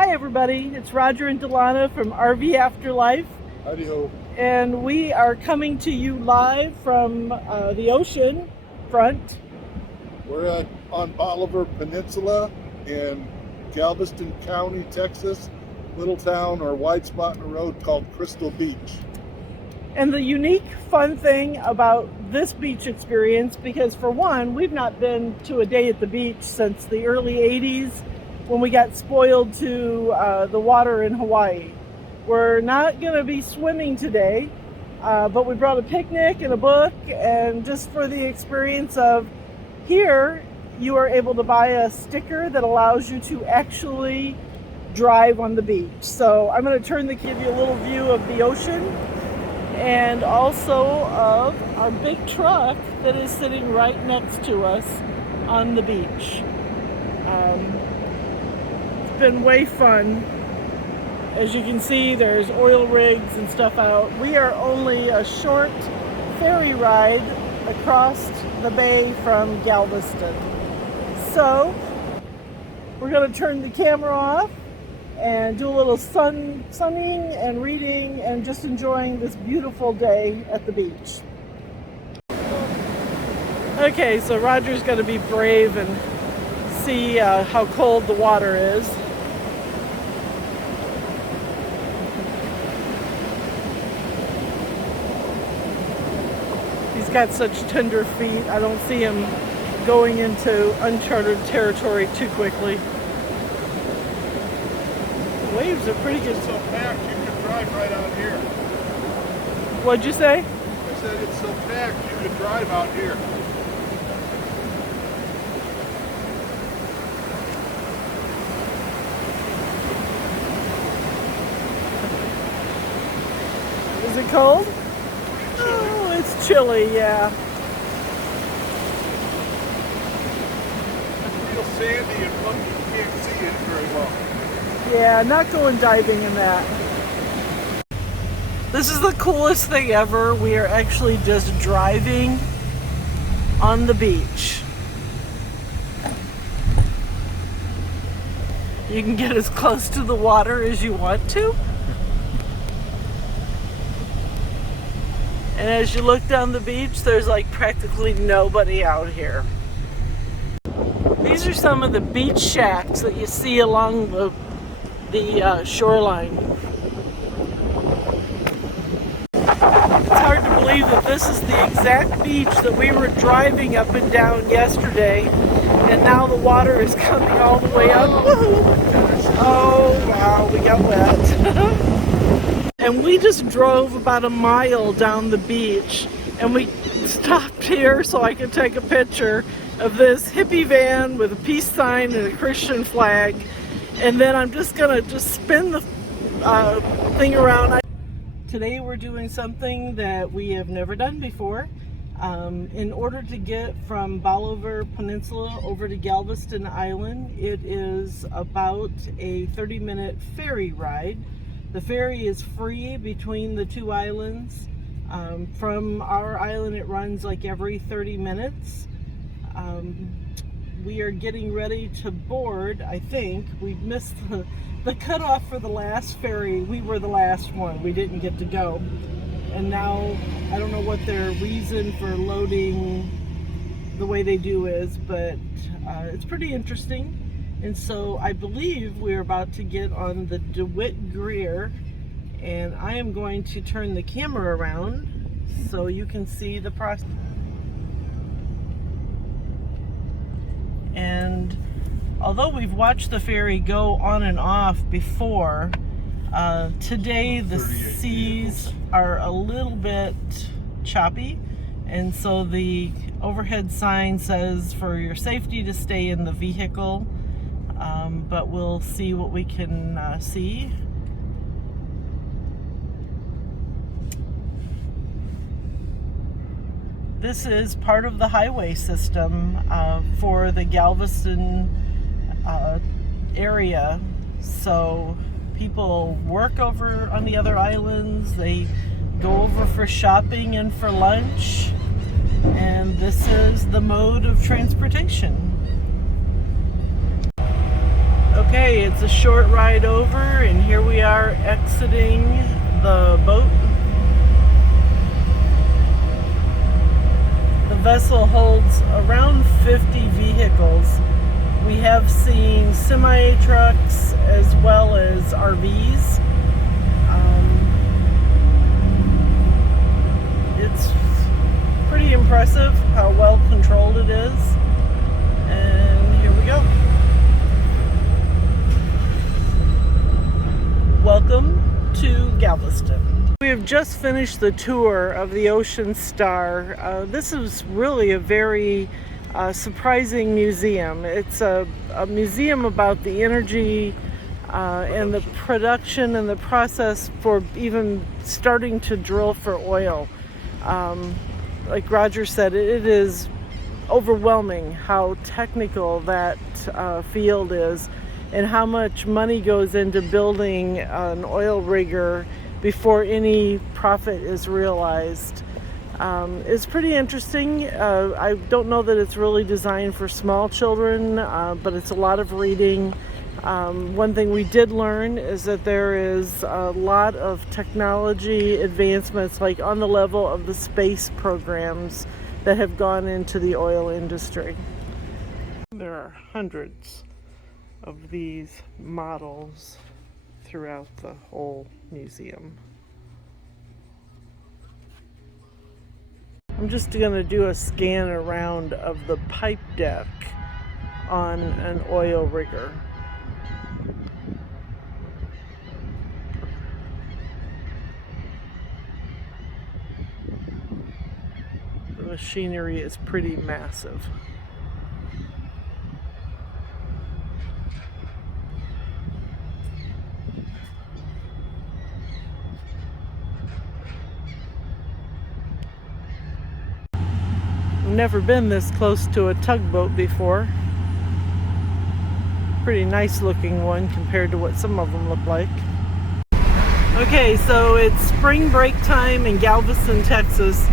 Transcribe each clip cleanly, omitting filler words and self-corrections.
Hi everybody, it's Roger and Delana from RV Afterlife. Howdy ho. And we are coming to you live from the ocean front. We're on Bolivar Peninsula in Galveston County, Texas. Little town or wide spot in the road called Crystal Beach. And the unique fun thing about this beach experience, because for one, we've not been to a day at the beach since the early 80s when we got spoiled to the water in Hawaii. We're not going to be swimming today, but we brought a picnic and a book, and just for the experience of here, you are able to buy a sticker that allows you to actually drive on the beach. So I'm going to give you a little view of the ocean and also of our big truck that is sitting right next to us on the beach. It's been way fun. As you can see, there's oil rigs and stuff out. We are only a short ferry ride across the bay from Galveston. So we're going to turn the camera off and do a little sunning and reading and just enjoying this beautiful day at the beach. Okay, so Roger's going to be brave and see how cold the water is. He's got such tender feet. I don't see him going into uncharted territory too quickly. The waves are pretty good. It's so packed you could drive right out here. What'd you say? I said it's so packed you could drive out here. Is it cold? Oh, it's chilly, yeah. It's real sandy and funky. You can't see it very well. Yeah, not going diving in that. This is the coolest thing ever. We are actually just driving on the beach. You can get as close to the water as you want to. And as you look down the beach, there's like practically nobody out here. These are some of the beach shacks that you see along the shoreline. It's hard to believe that this is the exact beach that we were driving up and down yesterday, and now the water is coming all the way up. Oh wow, we got wet. And we just drove about a mile down the beach, and we stopped here so I could take a picture of this hippie van with a peace sign and a Christian flag. And then I'm just gonna spin the thing around. Today we're doing something that we have never done before. In order to get from Bolivar Peninsula over to Galveston Island, it is about a 30-minute ferry ride. The ferry is free between the two islands. From our island, it runs like every 30 minutes. We are getting ready to board, I think. We missed the cutoff for the last ferry. We were the last one. We didn't get to go. And now, I don't know what their reason for loading the way they do is, but it's pretty interesting. And so I believe we're about to get on the DeWitt Greer, and I am going to turn the camera around so you can see the process. And although we've watched the ferry go on and off before, today the seas are a little bit choppy, and so the overhead sign says for your safety to stay in the vehicle, but we'll see what we can see. This is part of the highway system for the Galveston area. So people work over on the other islands, they go over for shopping and for lunch, and this is the mode of transportation. Okay, it's a short ride over, and here we are exiting the boat. The vessel holds around 50 vehicles. We have seen semi-trucks as well as RVs. It's pretty impressive how well controlled it is. And here we go. Welcome to Galveston. We have just finished the tour of the Ocean Star. This is really a very surprising museum. It's a museum about the energy and the production and the process for even starting to drill for oil. Like Roger said, it is overwhelming how technical that field is, and how much money goes into building an oil rigger before any profit is realized. It's pretty interesting. I don't know that it's really designed for small children, but it's a lot of reading. One thing we did learn is that there is a lot of technology advancements, like on the level of the space programs that have gone into the oil industry. There are hundreds of these models throughout the whole museum. I'm just going to do a scan around of the pipe deck on an oil rigger. The machinery is pretty massive. I've never been this close to a tugboat before. Pretty nice looking one compared to what some of them look like. Okay, so it's spring break time in Galveston, Texas,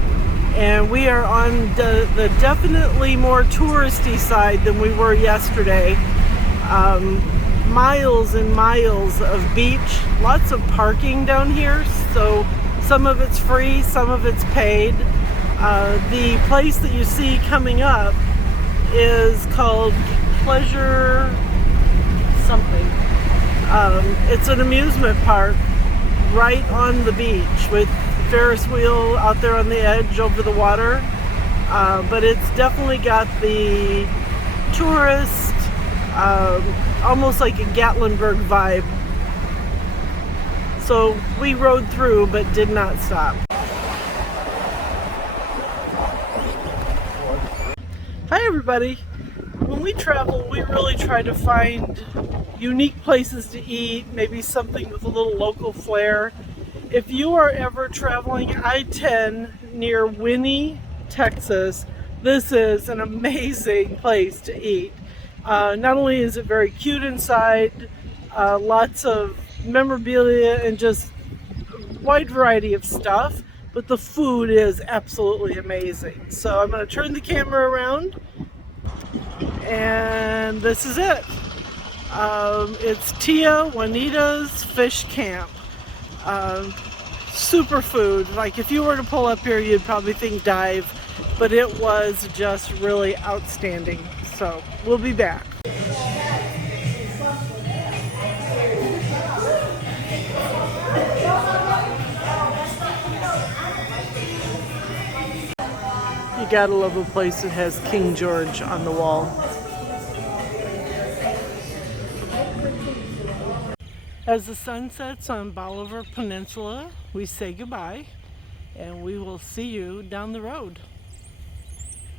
and we are on the definitely more touristy side than we were yesterday. Miles and miles of beach, lots of parking down here, so some of it's free, some of it's paid. The place that you see coming up is called Pleasure something. It's an amusement park right on the beach with Ferris wheel out there on the edge over the water. But it's definitely got the tourist, almost like a Gatlinburg vibe. So we rode through but did not stop. Hi everybody! When we travel, we really try to find unique places to eat, maybe something with a little local flair. If you are ever traveling I-10 near Winnie, Texas, this is an amazing place to eat. Not only is it very cute inside, lots of memorabilia and just a wide variety of stuff, but the food is absolutely amazing. So I'm going to turn the camera around, and this is it. It's Tia Juanita's Fish Camp. Super food. Like if you were to pull up here, you'd probably think dive, but it was just really outstanding. So we'll be back. You gotta love a place that has King George on the wall. As the sun sets on Bolivar Peninsula, we say goodbye, and we will see you down the road.